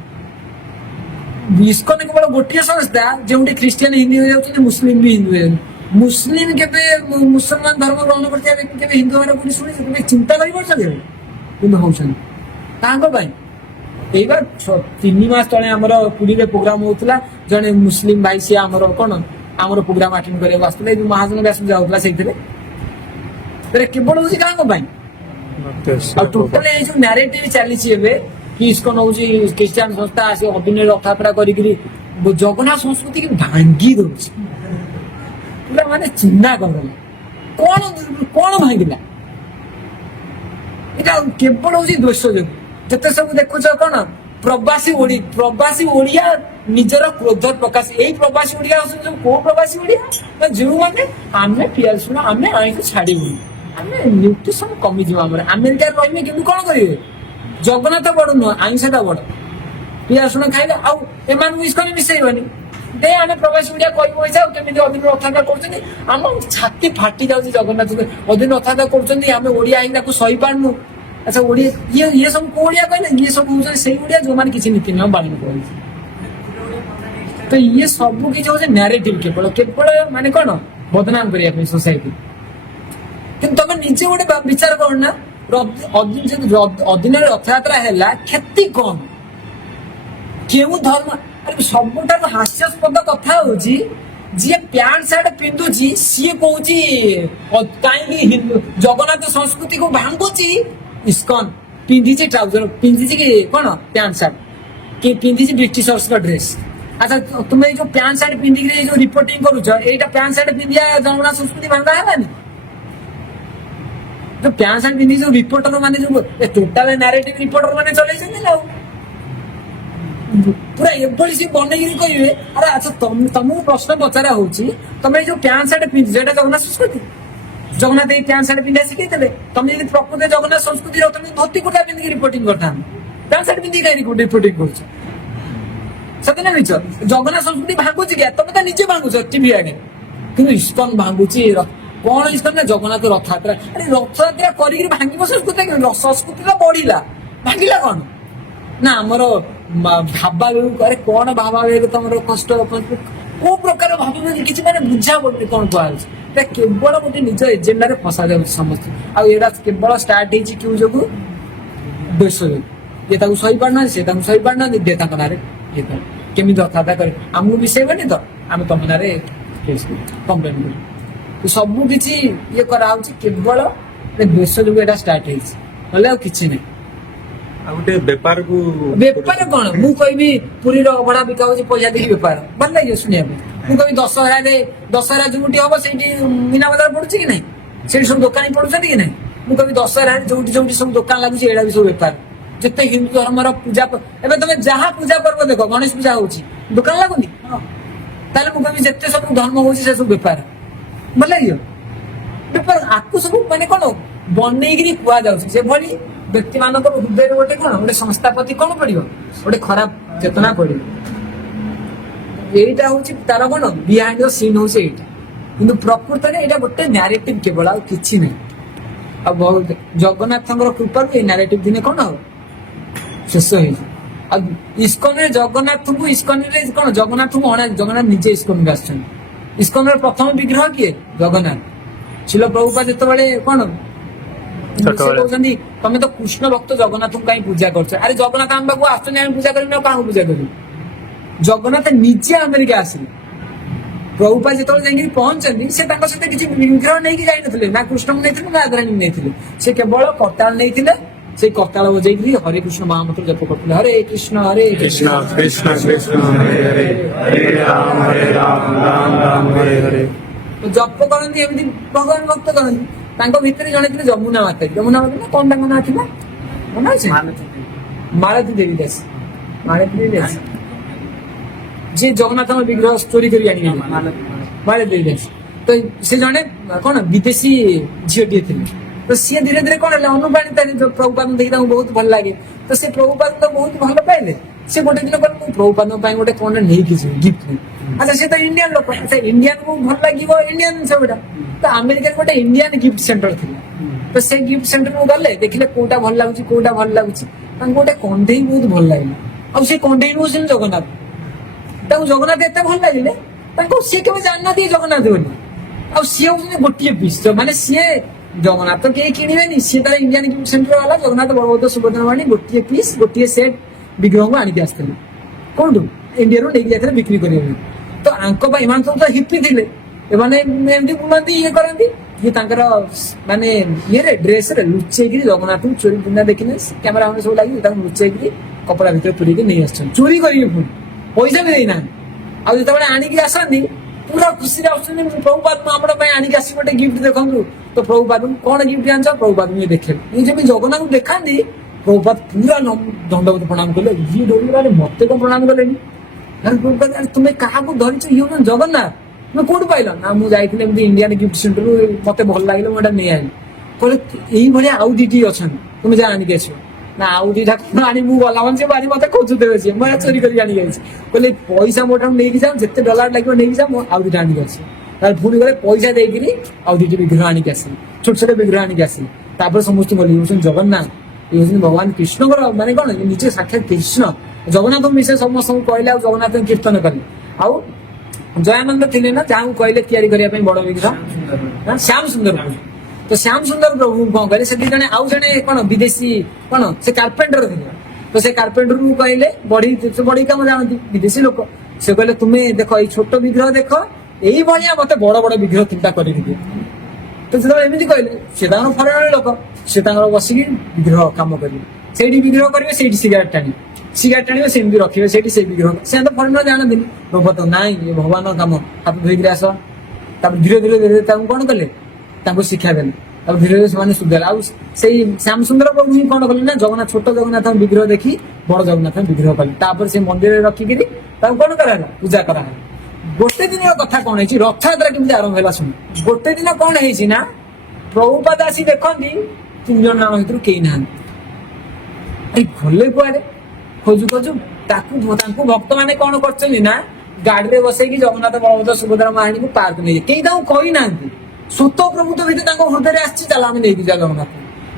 ଇସ୍କନ କେବଳ ଗୋଟିଏ ସଂସ୍ଥା ଯେଉଁଠି ଖ୍ରୀଷ୍ଟିଆନ ହିନ୍ଦୁ ହେଇଯାଉଛନ୍ତି, ମୁସଲିମ ବି ହିନ୍ଦୁ ହେଇଯାଉଛନ୍ତି। ମୁସଲିମ କେବେ ମୁସଲମାନ ଧର୍ମ ଗ୍ରହଣ କରିଥିବା ବ୍ୟକ୍ତି କେବେ ହିନ୍ଦୁ ହେବାର କୋଉଠି ଶୁଣିଛି? କେବେ ଚିନ୍ତା କରିପାରୁଛନ୍ତି? କିନ୍ତୁ ହଉଛନ୍ତି ତାଙ୍କ ପାଇଁ। ଏଇবার 3 ମାସ ତଳେ ଆମର ପୁରୀରେ ପ୍ରୋଗ୍ରାମ ହଉଥିଲା। ଜଣେ ମୁସଲିମ ଭାଇ ସିଏ ଆମର କଣ ଆମର ପ୍ରୋଗ୍ରାମ ଆଟେଣ୍ଡ କରିବାକୁ ଆସିଥିଲେ। ଏଇ ଯୋଉ ମହାଜନ ବ୍ୟାସ ଯାଉଥିଲା ସେଇଥିରେ କେବଳ ହଉଛି କାହାଙ୍କ ପାଇଁ? ଆଉ ଟୋଟାଲି ଏଇ ଯୋଉ ନ୍ୟାରେଟିଭ ଚାଲିଛି ଏବେ କି ଇସ୍କନ ହଉଛି ଖ୍ରୀଷ୍ଟିଆନ ସଂସ୍ଥା, ଆସି ଅଭିନୟ ରଥଯାତ୍ରା କରିକିରି ଜଗନ୍ନାଥ ସଂସ୍କୃତିକି ଭାଙ୍ଗି ଦଉଛି, ପୁରା ମାନେ ଚିହ୍ନା କରିଦେଲା। କଣ ଭାଙ୍ଗିଲା? ଏଇଟା କେବଳ ହଉଛି ଦୋଷ ଯୋଗୁଁ। ଯେତେ ସବୁ ଦେଖୁଛ କଣ ପ୍ରବାସୀ ଓଡିଆ ନିଜର କ୍ରୋଧ ପ୍ରକାଶ। ଏଇ ପ୍ରବାସୀ ଓଡିଆ ହଉଛନ୍ତି କୋଉ ପ୍ରବାସୀ ଓଡିଆ? ଯୋଉମାନେ ଆମେ ପିଆଜ ଶୁଣ, ଆମେ ଆଇଁଷ ଛାଡିବୁନି, ଆମେ ନ୍ୟୁଟ୍ରିସନ କମିଯିବ ଆମର, ଆମେରିକାରେ ରହିବେ କିନ୍ତୁ କଣ କରିବେ? ଜଗନ୍ନାଥ ବଡ ନୁହଁ, ଆଇଁଷଟା ବଡ। ପିଆଜ ଶୁଣ ଖାଇଲେ ଆଉ ଏମାନଙ୍କୁ ଇସ୍କନ ମିଶେଇବନି। ଆମେ ପ୍ରବାସୀ ଓଡିଆ କହିବୁ ପଇସା ଆଉ କେମିତି ଅଦିନ ରଥଯାତ୍ରା କରୁଛନ୍ତି। ଆମ ଛାତି ଫାଟି ଯାଉଛି। ଜଗନ୍ନାଥ ଅଦିନ ରଥଯାତ୍ରା କରୁଛନ୍ତି, ଆମେ ଓଡିଆ ହିଁ ତାକୁ ସହିପାରୁନୁ। ଆଚ୍ଛା ଓଡିଆ ଇଏ ସବୁ କୋଉ ଓଡିଆ କହିଲେ? ଇଏ ସବୁ ହଉଛନ୍ତି ସେଇ ଓଡିଆ ଯୋଉମାନେ କିଛି ନୀତି ନିୟମ ପାଳନ କରନ୍ତି। ତ ଇଏ ସବୁ କିଛି ହଉଛି ନ୍ୟାରେଟିଭ, କେବଳ ମାନେ କଣ ବଦନାମ କରିବା ପାଇଁ ସୋସାଇଟି। କିନ୍ତୁ ତମେ ନିଜେ ଗୋଟେ ବିଚାର କର ନା, ଅଦିନରେ ରଥଯାତ୍ରା ହେଲା, କ୍ଷତି କଣ? କେଉଁ ଧର୍ମ? ସବୁଠାରୁ ହାସ୍ୟାସ୍ପଦ କଥା ହଉଛି ଯିଏ ପ୍ୟାଣ୍ଟ ସାର୍ଟ ପିନ୍ଧୁଛି ସିଏ କହୁଛି କାହିଁକି ଜଗନ୍ନାଥ ସଂସ୍କୃତିକୁ ଭାଙ୍ଗୁଛି। ଇସ୍କନ ପିନ୍ଧିଛି ଟ୍ରାଉଜର, ପିନ୍ଧିଛି କି କଣ ପ୍ୟାଣ୍ଟ ସାର୍ଟ, କି ପିନ୍ଧିଛି ବ୍ରିଟିଶର୍ସଙ୍କ ଡ୍ରେସ। ଆଚ୍ଛା ତୁମେ ଏଇ ଯୋଉ ପ୍ୟାଣ୍ଟ ସାର୍ଟ ପିନ୍ଧିକି ଯୋଉ ରିପୋର୍ଟିଂ କରୁଛ, ଏଇଟା ପ୍ୟାଣ୍ଟ ସାର୍ଟ ପିନ୍ଧିବା ଜଗନ୍ନାଥ ସଂସ୍କୃତି ଭାଙ୍ଗା ହେଲାନି? ଯୋଉ ପ୍ୟାଣ୍ଟ ସାର୍ଟ ପିନ୍ଧିକି ଯୋଉ ରିପୋର୍ଟର ମାନେ ଯୋଉ ଟୋଟାଲ ନ୍ୟାରେଟିଭ ରିପୋର୍ଟର ମାନେ ଚଲେଇଛନ୍ତି ଆଉ ପୁରା ଏଭଳି ସେ ବନେଇକି କହିବେ। ଆରେ ଆଚ୍ଛା ତମକୁ ପ୍ରଶ୍ନ ପଚରା ହଉଛି, ତମେ ଏଇ ଯୋଉ ପ୍ୟାଣ୍ଟ ସାର୍ଟ ପିନ୍ଧିଛ ଏଇଟା ଜଗନ୍ନାଥ ସଂସ୍କୃତି? ଜଗନ୍ନାଥ ଏଇ ପ୍ୟାଣ୍ଟ ସାର୍ଟ ପିନ୍ଧା ଶିଖେଇଥିଲେ? ତମେ ଯଦି ପ୍ରକୃତ ଜଗନ୍ନାଥ ସଂସ୍କୃତି ତମେ ଧୋତି କୁର୍ତ୍ତା ପିନ୍ଧିକି ରିପୋର୍ଟିଂ କରିଥାନ୍ତ, ପ୍ୟାଣ୍ଟ ସାର୍ଟ ପିନ୍ଧିକି କାହିଁ ରିପୋର୍ଟିଂ କରୁଛ? ସତ ନା ମିଛ? ଜଗନ୍ନାଥ ସଂସ୍କୃତି ଭାଙ୍ଗୁଛି କି? ତମେ ତ ନିଜେ ଭାଙ୍ଗୁଛ ଟିଭି ଆଗେ। କିନ୍ତୁ ଇସ୍କନ ଭାଙ୍ଗୁଛି। କଣ ଇସ୍କନ ନା ଜଗନ୍ନାଥ ରଥଯାତ୍ରା। ଆରେ ରଥଯାତ୍ରା କରିକି ଭାଙ୍ଗିବ ସଂସ୍କୃତି? ସଂସ୍କୃତି ତ ବଢିଲା, ଭାଙ୍ଗିଲା କଣ? ନା ଆମର ଭାବାବେଗ କରେ। କଣ ଭାବାବେଗ ତମର କଷ୍ଟ? କୋଉ ପ୍ରକାର ଭାବାବେଗ କିଛି ମାନେ ବୁଝା ପଡୁନି କଣ କୁହାଯାଉଛି? କେବଳ ଗୋଟେ ନିଜ ଏଜେଣ୍ଡାରେ ଫସା ଯାଉଛି ସମସ୍ତେ। ଆଉ ଏଇଟା କେବଳ ଷ୍ଟାର୍ଟ ହେଇଛି କେଉଁ ଯୋଗୁଁ? ଦେଶ ଯୋଗୁଁ। ଇଏ ତାକୁ ସହିପାରୁନାହାନ୍ତି, ସେ ତାକୁ ସହିପାରୁନାହାନ୍ତି, ଦେ ତାଙ୍କ ନାଁରେ ଇଏ କର, କେମିତି କଥାବାର୍ତ୍ତା କରେ, ଆମକୁ ମିଶେଇବନି ତ ଆମେ ତମ ନାଁରେ କମ୍ପ୍ଲେନ କରିବୁ। ସବୁ କିଛି ଇଏ କରାହଉଛି କେବଳ ଦେଶ ଯୋଗୁଁ ଏଇଟା ଷ୍ଟାର୍ଟ ହେଇଛି, ନହେଲେ ଆଉ କିଛି ନାହିଁ। ଆଉ ଗୋଟେ ବେପାରକୁ ବେପାର କଣ? ମୁଁ କହିବି ପୁରୀର ଅଭଡା ବିକା ହଉଛି ପଇସା ଦେଇକି ବେପାର, ଭଲ ଲାଗିବ ଶୁଣିବା ପାଇଁ। ମୁଁ କହିବି ଦଶହରା ଯୋଉଠି ହବ ସେଇଠି ମୀନା ବଜାର ପଡୁଛି କି ନାହିଁ, ସେଇଠି ସବୁ ଦୋକାନୀ ପଡୁଛନ୍ତି କି ନାହିଁ। ମୁଁ କହିବି ଦଶହରାରେ ଯୋଉଠି ଯୋଉଠି ସବୁ ଦୋକାନ ଲାଗୁଛି ଏଇଟା ବି ସବୁ ବେପାର। ଯେତେ ହିନ୍ଦୁ ଧର୍ମର ପୂଜା, ଏବେ ତମେ ଯାହା ପୂଜା ପର୍ବ ଦେଖ, ଗଣେଶ ପୂଜା ହଉଛି ଦୋକାନ ଲାଗୁନି? ତାହେଲେ ମୁଁ କହିବି ଯେତେ ସବୁ ଧର୍ମ ହଉଛି ସେ ସବୁ ବେପାର, ଭଲ ଲାଗିବ। ବେପାର ଆକୁ ସବୁ ମାନେ କଣ ବନେଇକିରି କୁହାଯାଉଛି। ସେଭଳି ବ୍ୟକ୍ତି ମାନଙ୍କର ହୃଦୟରେ ଗୋଟେ କଣ, ଗୋଟେ ସଂସ୍ଥା ପ୍ରତି କଣ ପଡିବ, ଗୋଟେ ଖରାପ ଚେତନା ପଡିବ। ଏଇଟା ହଉଛି ତାର କଣ ବିହାଇଣ୍ଡ ଦ ସିନ୍ ହଉଛି ଏଇଟା। କିନ୍ତୁ ପ୍ରକୃତରେ ଏଇଟା ଗୋଟେ ନ୍ୟାରେଟିଭ କେବଳ, ଆଉ କିଛି ନାହିଁ। ଆଉ ବହୁତ ଜଗନ୍ନାଥଙ୍କର କୃପାରୁ ଏଇ ନ୍ୟାରେଟିଭ ଦିନେ କଣ ହବ, ଶେଷ ହେଇଯିବ। ଆଉ ଇସ୍କନରେ ଇସ୍କନରେ କଣ ଜଗନ୍ନାଥଙ୍କୁ ଜଗନ୍ନାଥ ନିଜେ ଇସ୍କନକୁ ଆସିଛନ୍ତି। ଇସ୍କନର ପ୍ରଥମ ବିଗ୍ରହ କିଏ? ଜଗନ୍ନାଥ। ଶିଳ ପ୍ରଭୁପାଦ ଯେତେବେଳେ କଣ ସେ କହୁଛନ୍ତି ତମେ ତ କୃଷ୍ଣ ଭକ୍ତ, ଜଗନ୍ନାଥଙ୍କୁ କାହିଁ ପୂଜା କରୁଛ? ଆରେ ଜଗନ୍ନାଥ ଆମ ପାଖକୁ ଆସୁଛନ୍ତି, ଆମେ ପୂଜା କରିବୁ ନା କାହାକୁ ପୂଜା କରିବୁ? ଜଗନ୍ନାଥ ନିଜେ ଆମେରିକା ଆସିଲେ। ପ୍ରଭୁପାଦ ଯେତେବେଳେ ଯାଇକି ପହଞ୍ଚନ୍ତି, ସେ ତାଙ୍କ ସହିତ କିଛି ବିଗ୍ରହ ନେଇକି ଯାଇନଥିଲେ, ନା କୃଷ୍ଣଙ୍କୁ ନେଇଥିଲେ ନା ରାଧାରାଣୀଙ୍କୁ ନେଇଥିଲେ। ସେ କେବଳ କରତାଳ ନେଇଥିଲେ। ସେଇ କରତାଳ ବଜେଇକି ହରେ କୃଷ୍ଣ ମହାମନ୍ତ୍ର ଜପ କରୁଥିଲେ। ହରେ କୃଷ୍ଣ କୃଷ୍ଣ କୃଷ୍ଣ କୃଷ୍ଣ ହରେ ହରେ ହରେ ରାମ ରାମ ରାମ ହରେ ହରେ। ଜପ କରନ୍ତି, ଏମିତି ଭଗବାନ ଭକ୍ତ କରନ୍ତି। ତାଙ୍କ ଭିତରେ ଜଣେ ଥିଲେ ଯମୁନା ମାତା। ଯମୁନା ମାତା ନା କଣ ତାଙ୍କ ନାଁ ଥିଲା ମନେ ଅଛି? ମାଳତୀ ଦେବୀ ଦାସ। ମାଳତୀ ଦେବୀ ଦାସ ଯିଏ ଜଗନ୍ନାଥଙ୍କ ବିଗ୍ରହ ଚୋରି କରି ଆଣିବେ, ମାଳତୀ ଦେବୀ ଦାସ। ତ ସେ ଜଣେ କଣ ବିଦେଶୀ ଝିଅଟିଏ ଥିଲେ। ତ ସିଏ ଧୀରେ ଧୀରେ କଣ ହେଲେ ଅନୁପ୍ରାଣିତ ହେଲେ, ପ୍ରଭୁପାଦ ଦେଖି ତାଙ୍କୁ ବହୁତ ଭଲ ଲାଗେ। ତ ସେ ପ୍ରଭୁପାଦ ବହୁତ ଭଲ ପାଇଲେ। ସେ ଗୋଟେ ଦିନ କହିଲେ ମୁଁ ପ୍ରଭୁପାଦଙ୍କ ପାଇଁ ଗୋଟେ କଣ ନେଇକି ଯିବି ଗିଫ୍ଟ। ଆଚ୍ଛା ସେ ତ ଇଣ୍ଡିଆନ ଲୋକ, ଆଚ୍ଛା ଇଣ୍ଡିଆନକୁ ଭଲ ଲାଗିବ ଇଣ୍ଡିଆନ ଜିନିଷ ଗୁଡା। ତ ଆମେରିକାରେ ଗୋଟେ ଇଣ୍ଡିଆନ ଗିଫ୍ଟ ସେଣ୍ଟର ଥିଲା। ତ ସେ ଗିଫ୍ଟ ସେଣ୍ଟରକୁ ଗଲେ, ଦେଖିଲେ କୋଉଟା ଭଲ ଲାଗୁଛି କୋଉଟା ଭଲ ଲାଗୁଛି। ତାଙ୍କୁ ଗୋଟେ କଣ୍ଢେଇ ବହୁତ ଭଲ ଲାଗିଲା। ଆଉ ସେ କଣ୍ଢେଇ ହଉଛନ୍ତି ଜଗନ୍ନାଥ। ତାଙ୍କୁ ଜଗନ୍ନାଥ ଏତେ ଭଲ ଲାଗିଲେ, ତାଙ୍କୁ ସିଏ କେବେ ଜାଣିନାହାନ୍ତି ଜଗନ୍ନାଥ ବୋଲି। ଆଉ ସିଏ ହଉଛନ୍ତି ଗୋଟିଏ ପିସ୍, ମାନେ ସିଏ ଜଗନ୍ନାଥ କେହି କିଣିବେନି, ସିଏ ତାର ଇଣ୍ଡିଆନ ଗିଫ୍ଟ ସେଣ୍ଟର ଗଲା, ଜଗନ୍ନାଥ ବଳଭଦ୍ର ସୁଭଦ୍ରା ଆଣି ଗୋଟିଏ ପିସ୍ ଗୋଟିଏ ସେଟ୍ ବିଗ୍ରହକୁ ଆଣିକି ଆସିଥିଲେ। କୋଉଠୁ? ଇଣ୍ଡିଆରୁ ନେଇକି ଯାଇଥିଲେ ବିକ୍ରି କରିବା ପାଇଁ। ତ ଆଙ୍କ ପାଇଁ ଏମାନେ ସବୁ ତ ହିପି ଥିଲେ, ଏମାନେ ଏମିତି ବୁଲନ୍ତି ଇଏ କରନ୍ତି। ଇଏ ତାଙ୍କର ମାନେ ଇଏରେ ଡ୍ରେସରେ ଲୁଚେଇକିରି ଜଗନ୍ନାଥଙ୍କୁ ଚୋରି ଦିନ ଦେଖିଲେ, କ୍ୟାମେରା ମାନେ ସବୁ ଲାଗି ତାଙ୍କୁ ଲୁଚେଇକିରି କପଡା ଭିତରେ ପୁରେଇକି ନେଇ ଆସିଛନ୍ତି, ଚୋରି କରିକି। ପୁଣି ପଇସା ବି ଦେଇନାହାନ୍ତି। ଆଉ ଯେତେବେଳେ ଆଣିକି ଆସନ୍ତି ପୁରା ଖୁସିରେ ଆସୁଛନ୍ତି, ପ୍ରଭୁପାଦ ଆମର ପାଇଁ ଆଣିକି ଆସିବି ଗୋଟେ ଗିଫ୍ଟ ଦେଖନ୍ତୁ। ତ ପ୍ରଭୁପାଦଙ୍କୁ କଣ ଗିଫ୍ଟ ଆଣିଛ? ପ୍ରଭୁପାଦଙ୍କୁ ଇଏ ଦେଖେଇଲେ। ଇଏ ଯେମିତି ଜଗନ୍ନାଥଙ୍କୁ ଦେଖାନ୍ତି, ପ୍ରଭୁପାଦ ପୁରା ଦଣ୍ଡବତ ପ୍ରଣାମ କଲେ। ଇଏ ଡରିଗଲେ, ମତେ କଣ ପ୍ରଣାମ କଲେନି? ପ୍ରଭୁପାଦ ତୁମେ କାହାକୁ ଧରିଛ? ଇଏ ହଉଛନ୍ତି ଜଗନ୍ନାଥ। ତୁମେ କୋଉଠୁ ପାଇଲ? ନା ମୁଁ ଯାଇଥିଲି ଏମିତି ଇଣ୍ଡିଆନ ଗିଫ୍ଟ ସେଣ୍ଟରରୁ, ମତେ ଭଲ ଲାଗିଲା, ମୁଁ ଏଟା ନେଇ ଆଇଲି। କହିଲେ ଏଇଭଳିଆ ଆଉ ଦିଟି ଅଛନ୍ତି, ତୁମେ ଯା ଆଣିକି ଆସିବ। ନା ଆଉ ଦିଟା କଣ ଆଣି, ମୁଁ ଗଲା ମାନେ ସେ ବାରି ମତେ ଖୋଜୁଦେବେ, ସିଏ ମୁଁ ଚୋରି କରିକି ଆଣିକି ଆସିଛି। କହିଲେ ପଇସା ମୋ ଠାରୁ ନେଇକି ଯାଅ, ଯେତେ ଡଲାର ଲାଗିବ ନେଇକି ଯାଅ, ମୁଁ ଆଉ ଦିଟା ଆଣିକି ଆସିବି। ତାହେଲେ ପୁଣି ଗଲେ ପଇସା ଦେଇକିରି ଆଉ ଦିଟି ବିଗ୍ରହ ଆଣିକି ଆସିଲି, ଛୋଟ ଛୋଟ ବିଗ୍ରହ ଆଣିକି ଆସିଲି। ତାପରେ ସମସ୍ତଙ୍କୁ ଗଲି, ହଉଛନ୍ତି ଜଗନ୍ନାଥ, ଇଏ ହଉଛନ୍ତି ଭଗବାନ କୃଷ୍ଣଙ୍କର ମାନେ କଣ ନିଜେ ସାକ୍ଷାତ କୃଷ୍ଣ। ଜଗନ୍ନାଥଙ୍କୁ ମିଶେ ସମସ୍ତଙ୍କୁ କହିଲେ, ଆଉ ଜଗନ୍ନାଥଙ୍କୁ କୀର୍ତ୍ତନ କଲେ। ଆଉ ଜୟାନନ୍ଦ ଥିଲେ ନା, ଯାହାକୁ କହିଲେ ତିଆରି କରିବା ପାଇଁ ବଡ ବିଗ୍ରହ, ଶ୍ୟାମ ସୁନ୍ଦର ପ୍ରଭୁ। ତ ଶ୍ୟାମ ସୁନ୍ଦର ପ୍ରଭୁ କଣ କହିଲେ, ସେଠି ଜଣେ ଆଉ ଜଣେ କଣ ବିଦେଶୀ କଣ ସେ କାର୍ପେଣ୍ଟର ଥିଲେ। ତ ସେ କାର୍ପେଣ୍ଟରକୁ କହିଲେ, ବଢେଇ କାମ ଜାଣନ୍ତି ବିଦେଶୀ ଲୋକ। ସେ କହିଲେ ତୁମେ ଦେଖ ଏଇ ଛୋଟ ବିଗ୍ରହ ଦେଖ, ଏଇଭଳିଆ ମତେ ବଡ ବଡ ବିଗ୍ରହ ତିନିଟା କରିକି ଦିଅ। ତ ଯେତେବେଳେ ଏମିତି କହିଲେ, ସେ ତାଙ୍କର ଫରେନର ଲୋକ, ସେ ତାଙ୍କର ବସିକି ବିଗ୍ରହ କାମ କରିବେ। ସେଇଠି ବିଗ୍ରହ କରିବେ, ସେଇଠି ସିଗାରେଟ ଟାଣିବେ, ସିଗାରେଟ ଟାଣିବେ ସେମିତି ରଖିବେ ସେଇଠି ସେଇ ବିଗ୍ରହ। ସେ ତ ଫରେନର ଜାଣନ୍ତିନି। ପ୍ରଭୁପାଦ ନାଇଁ ଏ ଭଗବାନଙ୍କ କାମ, ହାତ ଧୋଇକିରି ଆସ। ତାପରେ ଧୀରେ ଧୀରେ ଧୀରେ ତାଙ୍କୁ କଣ କଲେ, ତାଙ୍କୁ ଶିକ୍ଷା ଦେଲେ। ଆଉ ଧୀରେ ଧୀରେ ସେମାନେ ସୁଧାରିଲେ। ଆଉ ସେଇ ଶ୍ୟାମ ସୁନ୍ଦର ପ୍ରଭୁ ହିଁ କଣ କଲେ ନା, ଜଗନ୍ନାଥ ଛୋଟ ଜଗନ୍ନାଥଙ୍କ ବିଗ୍ରହ ଦେଖି ବଡ ଜଗନ୍ନାଥଙ୍କ ବିଗ୍ରହ କଲେ। ତାପରେ ସେ ମନ୍ଦିରରେ ରଖିକିରି ତାଙ୍କୁ କଣ କରାହେଲା, ପୂଜା କରାହେଲା। ଗୋଟେ ଦିନର କଥା କଣ ହେଇଛି, ରଥଯାତ୍ରା କେମିତି ଆରମ୍ଭ ହେଲା ଶୁଣ। ଗୋଟେ ଦିନ କଣ ହେଇଛି ନା, ପ୍ରଭୁପାଦ ଆସି ଦେଖନ୍ତି 3 ଜଣ ଜଣଙ୍କ ଭିତରୁ କେହି ନାହାନ୍ତି। ଏଇ ଗଲେ କୁଆଡେ, ଖୋଜୁ ଖୋଜୁ ତାଙ୍କୁ ଭକ୍ତ ମାନେ କଣ କରିଛନ୍ତି ନା, ଗାଡିରେ ବସେଇକି ଜଗନ୍ନାଥ ବଳଭଦ୍ର ସୁଭଦ୍ରା ମାହାଣୀକୁ ପାର୍କ ନେଇଯାଏ। କେହି ତାଙ୍କୁ କହିନାହାନ୍ତି। ସ୍ୱତ ପ୍ରଭୁତ୍ୱ ଭିତରେ ତାଙ୍କ ହୃଦୟରେ ଆସିଛି, ଚାଲ ଆମେ ନେଇକି ଯିବା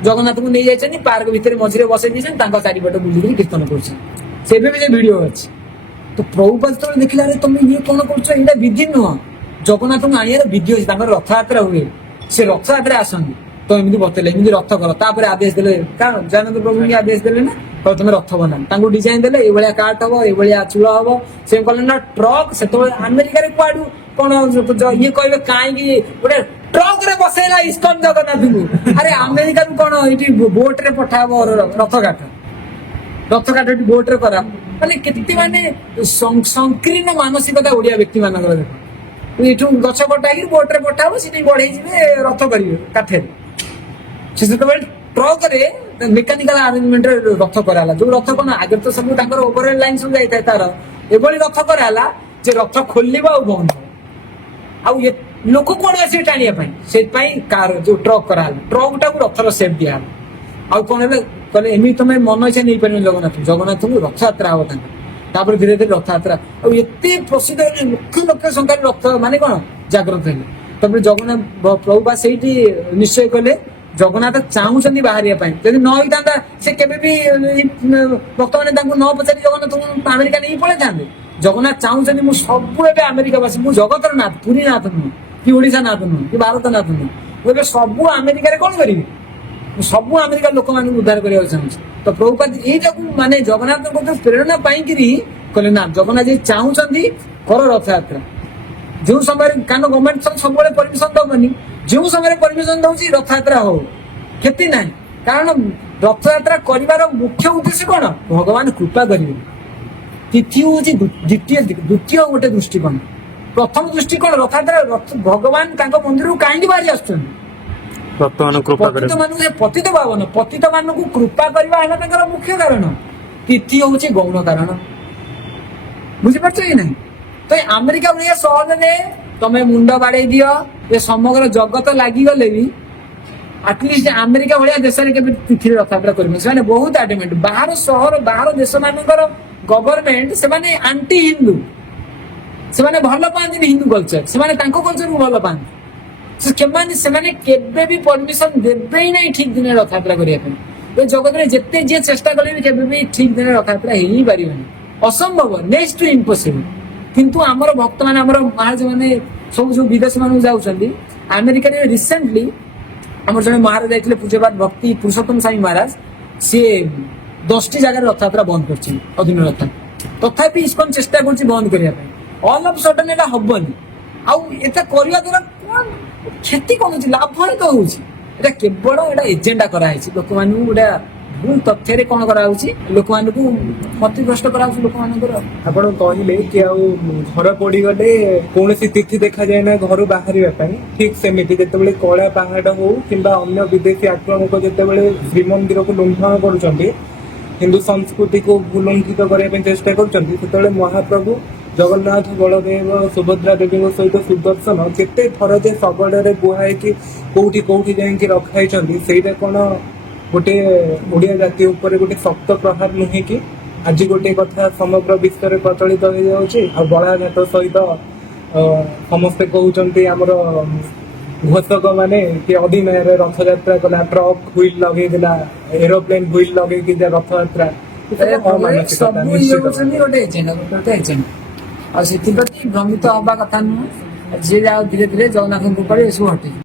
ଜଗନ୍ନାଥଙ୍କୁ ନେଇ ଯାଇଛନ୍ତି, ପାର୍କ ଭିତରେ ମଝିରେ ବସେଇ ଦେଇଛନ୍ତି, ତାଙ୍କ ଚାରିପଟ ବୁଲିକି କୀର୍ତ୍ତନ କରୁଛନ୍ତି। ସେବେ ବି ସେ ଭିଡିଓ ଅଛି। ତ ପ୍ରଭୁପାଦ ଯେତେବେଳେ ଦେଖିଲା, ତମେ ଇଏ କଣ କରୁଛ, ଏଇଟା ବିଧି ନୁହଁ। ଜଗନ୍ନାଥଙ୍କୁ ଆଣିବାର ବିଧି ଅଛି। ତାଙ୍କର ରଥଯାତ୍ରା ହୁଏ, ସେ ରଥଯାତ୍ରା ଆସନ୍ତି ତ ଏମିତି ବତେଇଲେ ଏମିତି ରଥ କର, ତାପରେ ଆଦେଶ ଦେଲେ କାରଣ ଜଗନ୍ନାଥ ପ୍ରଭୁଙ୍କୁ ଆଦେଶ ଦେଲେ ନା ତ ତମେ ରଥ ବନା, ତାଙ୍କୁ ଡିଜାଇନ ଦେଲେ ଏଇଭଳିଆ କାଠ ହବ, ଏଇଭଳିଆ ଚୂଳ ହବ, ସେ କଲେ ନା ଟ୍ରକ୍। ସେତେବେଳେ ଆମେରିକାରେ କୁଆଡୁ କଣ ଇଏ କହିବେ କାହିଁକି ଗୋଟେ ଟ୍ରକ୍ ରେ ବସେଇଲା ଇସ୍କନ ଜଗନ୍ନାଥଙ୍କୁ। ଆରେ ଆମେରିକାରୁ କଣ ଏଇଠି ବୋଟ ରେ ପଠାହବ ରଥ କାଠ, ରଥ କାଠ ଏଠି ବୋଟ ରେ କରା, ମାନେ କେତେ ମାନେ ସଂକୀର୍ଣ୍ଣ ମାନସିକତା ଓଡିଆ ବ୍ୟକ୍ତି ମାନଙ୍କର। ଦେଖ ଏଠୁ ଗଛ କଟା ହେଇକି ବୋଟ ରେ ପଠାହବ, ସେଠି ବଢେଇ ଯିବେ ରଥ କରିବେ କାଠରେ। ସେ ସେତେବେଳେ ଟ୍ରକ୍ ରେ ମେକାନିକାଲ ଆରେଞ୍ଜମେଣ୍ଟରେ ରଥ କରାହେଲା। ଯୋଉ ରଥ କଣ ଆଗରେ ତ ସବୁ ତାଙ୍କର ଓଭରହେଡ୍ ଲାଇନ ସବୁ ଯାଇଥାଏ, ତାର ଏଭଳି ରଥ କରାହେଲା ଯେ ରଥ ଖୋଲିବ ଆଉ ବନ୍ଦ ହବ। ଆଉ ଲୋକ କଣ ଆସିବେ ଟାଣିବା ପାଇଁ, ସେଥିପାଇଁ କାର ଯୋଉ ଟ୍ରକ୍ କରାହେଲା, ଟ୍ରକ୍ ଟାକୁ ରଥର ସେପ୍ ଦିଆହେଲା। ଆଉ କଣ ହେଲେ କହିଲେ ଏମିତି ତମେ ମନ ଇଚ୍ଛା ନେଇପାରିବନି ଜଗନ୍ନାଥଙ୍କୁ ରଥଯାତ୍ରା ହବ ତାଙ୍କର। ତାପରେ ଧୀରେ ଧୀରେ ରଥଯାତ୍ରା ଆଉ ଏତେ ପ୍ରସିଦ୍ଧ ହେଲେ ଲକ୍ଷ ଲକ୍ଷ ସଂଖ୍ୟାରେ ରଥ ମାନେ କଣ ଜାଗ୍ରତ ହେଲେ। ତାପରେ ଜଗନ୍ନାଥ ପ୍ରଭୁ ବା ସେଇଠି ନିଶ୍ଚୟ କଲେ ଜଗନ୍ନାଥ ଚାହୁଁଛନ୍ତି ବାହାରିବା ପାଇଁ, ଯଦି ନ ହେଇଥାନ୍ତା ସେ କେବେ ବି ଭକ୍ତମାନେ ତାଙ୍କୁ ନ ପଚାରି ଜଗନ୍ନାଥଙ୍କୁ ଆମେରିକା ନେଇକି ପଳେଇଥାନ୍ତେ। ଜଗନ୍ନାଥ ଚାହୁଁଛନ୍ତି ମୁଁ ସବୁ ଏବେ ଆମେରିକା ବାସୀ, ମୁଁ ଜଗତର ନାଥ, ପୁରୀ ନାଥ ନୁହଁ କି ଓଡିଶା ନାଥ ନୁହଁ କି ଭାରତ ନାଥ ନୁହଁ, ମୁଁ ଏବେ ସବୁ ଆମେରିକାରେ କଣ କରିବି, ସବୁ ଆମେରିକା ଲୋକମାନଙ୍କୁ ଉଦ୍ଧାର କରିବାକୁ ଚାହୁଁଛି। ତ ପ୍ରଭୁପାଦ ଏଇଟାକୁ ମାନେ ଜଗନ୍ନାଥଙ୍କ ପ୍ରେରଣା ପାଇକିରି କହିଲେ ନା ଜଗନ୍ନାଥ ଚାହୁଁଛନ୍ତି କର ରଥଯାତ୍ରା। ଯୋଉ ସମୟରେ କାରଣ ଗଭର୍ଣ୍ଣମେଣ୍ଟ ସବୁବେଳେ ପରମିଶନ ଦବନି, ଯୋଉ ସମୟରେ ପରମିଶନ ଦଉଛି ରଥଯାତ୍ରା ହଉ, କ୍ଷତି ନାହିଁ। କାରଣ ରଥଯାତ୍ରା କରିବାର ମୁଖ୍ୟ ଉଦ୍ଦେଶ୍ୟ କଣ, ଭଗବାନ କୃପା କରିବେ। ତିଥି ହଉଛି ଦ୍ୱିତୀୟ ଗୋଟେ ଦୃଷ୍ଟିକୋଣ। ପ୍ରଥମ ଦୃଷ୍ଟିକୋଣ ରଥଯାତ୍ରା ଭଗବାନ ତାଙ୍କ ମନ୍ଦିରରୁ କାହିଁକି ବାହାରି ଆସୁଛନ୍ତି, ପତିତ ମାନଙ୍କୁ ସେ ପତିତ ପାବନ, ପତିତ ମାନଙ୍କୁ କୃପା କରିବା ହେଲା ତାଙ୍କର ମୁଖ୍ୟ କାରଣ। ତିଥି ହଉଛି ଗୌଣ କାରଣ, ବୁଝିପାରୁଛ କି ନାହିଁ। ତ ଆମେରିକା ଭଳିଆ ସହରରେ ତମେ ମୁଣ୍ଡ ବାଡେଇ ଦିଅ, ଏ ସମଗ୍ର ଜଗତ ଲାଗିଗଲେ ବି ଆଟଲିଷ୍ଟ ଆମେରିକା ଭଳିଆ ଦେଶରେ କେବେ ତିଥିରେ ରଥଯାତ୍ରା କରିବେ। ସେମାନେ ବହୁତ ଆଡମେଣ୍ଟ, ବାହାର ସହର ବାହାର ଦେଶ ମାନଙ୍କର ଗଭର୍ଣ୍ଣମେଣ୍ଟ ସେମାନେ ଆଣ୍ଟି ହିନ୍ଦୁ, ସେମାନେ ଭଲ ପାଆନ୍ତିନି ହିନ୍ଦୁ କଲଚର, ସେମାନେ ତାଙ୍କ କଲଚରକୁ ଭଲ ପାଆନ୍ତି। ସେମାନେ କେବେ ବି ପରମିଶନ ଦେବେ ହିଁ ନାହିଁ ଠିକ ଦିନରେ ରଥଯାତ୍ରା କରିବା ପାଇଁ। ଏ ଜଗତରେ ଯେତେ ଯିଏ ଚେଷ୍ଟା କଲେ ବି କେବେ ବି ଠିକ ଦିନରେ ରଥଯାତ୍ରା ହେଇ ହିଁ ପାରିବନି, ଅସମ୍ଭବ, ନେକ୍ସଟ ଟୁ ଇମ୍ପସିବଲ। କିନ୍ତୁ ଆମର ଭକ୍ତମାନେ ଆମର ମହାରାଜ ମାନେ ସବୁ ଯୋଉ ବିଦେଶ ମାନଙ୍କୁ ଯାଉଛନ୍ତି, ଆମେରିକାରେ ରିସେଣ୍ଟଲି ଆମର ଜଣେ ମହାରାଜ ଯାଇଥିଲେ ପୂଜ୍ୟପାତ ଭକ୍ତି ପୁରୁଷୋତ୍ତମ ସ୍ୱାମୀ ମହାରାଜ, ସିଏ 10ଟି ଜାଗାରେ ରଥଯାତ୍ରା ବନ୍ଦ କରିଛନ୍ତି ଅଧୀନ ରଥଯାତ୍ରା। ତଥାପି ଇସ୍କନ ଚେଷ୍ଟା କରୁଛି ବନ୍ଦ କରିବା ପାଇଁ। ଅଲ୍ ଅଫ୍ ସଡନ୍ ଏଟା ହବନି। ଆଉ ଏଟା କରିବା ଦ୍ୱାରା କଣ କ୍ଷତି କଣ ହଉଛି, ଲାଭ ହିଁ ତ ହଉଛି। ଏଟା କେବଳ ଏଟା ଏଜେଣ୍ଡା କରାହେଇଛି, ଲୋକମାନଙ୍କୁ ଗୋଟେ ଭୁଲ ତଥ୍ୟରେ କଣ କରାହଉଛି, ଲୋକମାନଙ୍କୁ ମତିଭ୍ରଷ୍ଟ କରାହଉଛି ଲୋକମାନଙ୍କର। ଆପଣ କହିଲେ କି ଆଉ ଘର ପୋଡିଗଲେ କୌଣସି ତିଥି ଦେଖାଯାଏ ନା ଘରୁ ବାହାରିବା ପାଇଁ, ଠିକ ସେମିତି ଯେତେବେଳେ କଳା ପାହାଡ ହଉ କିମ୍ବା ଅନ୍ୟ ବିଦେଶୀ ଆକ୍ରମକ ଯେତେବେଳେ ଶ୍ରୀମନ୍ଦିରକୁ ଲୁଣ୍ଠନ କରୁଛନ୍ତି, ହିନ୍ଦୁ ସଂସ୍କୃତିକୁ ଭୂଲୁଣ୍ଠିତ କରିବା ପାଇଁ ଚେଷ୍ଟା କରୁଛନ୍ତି, ସେତେବେଳେ ମହାପ୍ରଭୁ ଜଗନ୍ନାଥ ବଳଦେବ ସୁଭଦ୍ରା ଦେବୀଙ୍କ ସହିତ ସୁଦର୍ଶନ କେତେ ଥର ଯେ ଶଗଡ଼ରେ ବୁହା ହେଇକି କୋଉଠି କୋଉଠି ଯାଇକି ରଖା ହେଇଛନ୍ତି, ସେଇଟା କଣ ଗୋଟେ ଓଡିଆ ଜାତି ଉପରେ ଗୋଟେ ଶକ୍ତ ପ୍ରହାର ନୁହେଁ କି? ଆଜି ଗୋଟେ କଥା ସମଗ୍ର ବିଶ୍ୱରେ ପ୍ରଚଳିତ ହେଇଯାଉଛି, ଆଉ ବଳାଘାଟ ସହିତ ସମସ୍ତେ କହୁଛନ୍ତି ଆମର ଘୋଷକ ମାନେ କି ଅଦିନରେ ରଥଯାତ୍ରା କଲା, ଟ୍ରକ୍ ହୁଇଲ ଲଗେଇଦେଲା, ଏରୋପ୍ଲେନ ହୁଇଲ ଲଗେଇକି ରଥଯାତ୍ରା, ସବୁ ଇଏ ହଉଛନ୍ତି ଗୋଟେ ଏଜେଣ୍ଡା। ଆଉ ସେଥିପ୍ରତି ଭ୍ରମିତ ହବା କଥା ନୁହଁ। ଯିଏ ଯାଉ ଧୀରେ ଧୀରେ ଜଗନ୍ନାଥଙ୍କ ଉପରେ ଏସବୁ ହଟିଯିବ।